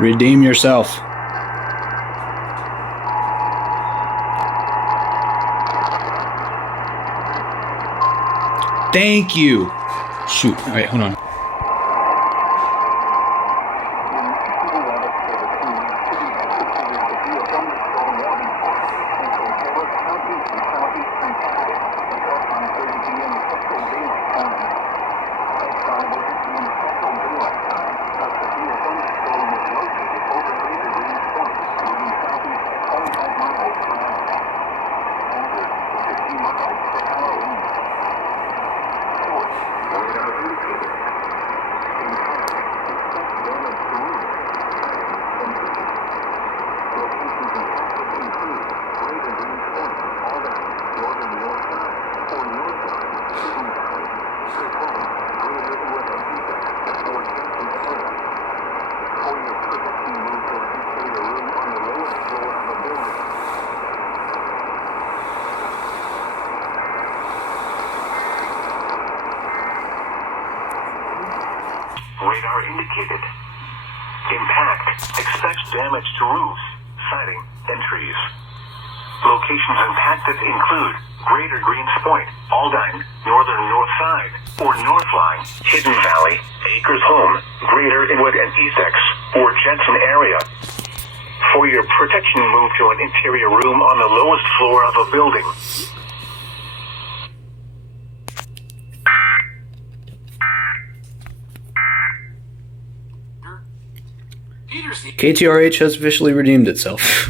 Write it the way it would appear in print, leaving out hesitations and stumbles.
Redeem yourself. Thank you. Shoot. All right, hold on. Radar indicated. Impact. Expect damage to roofs, siding, and trees. Locations impacted include Greater Greens Point, Aldine, Northern North Side, or Northline, Hidden Valley, Acres Home, Greater Inwood and Essex, or Jensen area. For your protection, move to an interior room on the lowest floor of a building. KTRH has officially redeemed itself.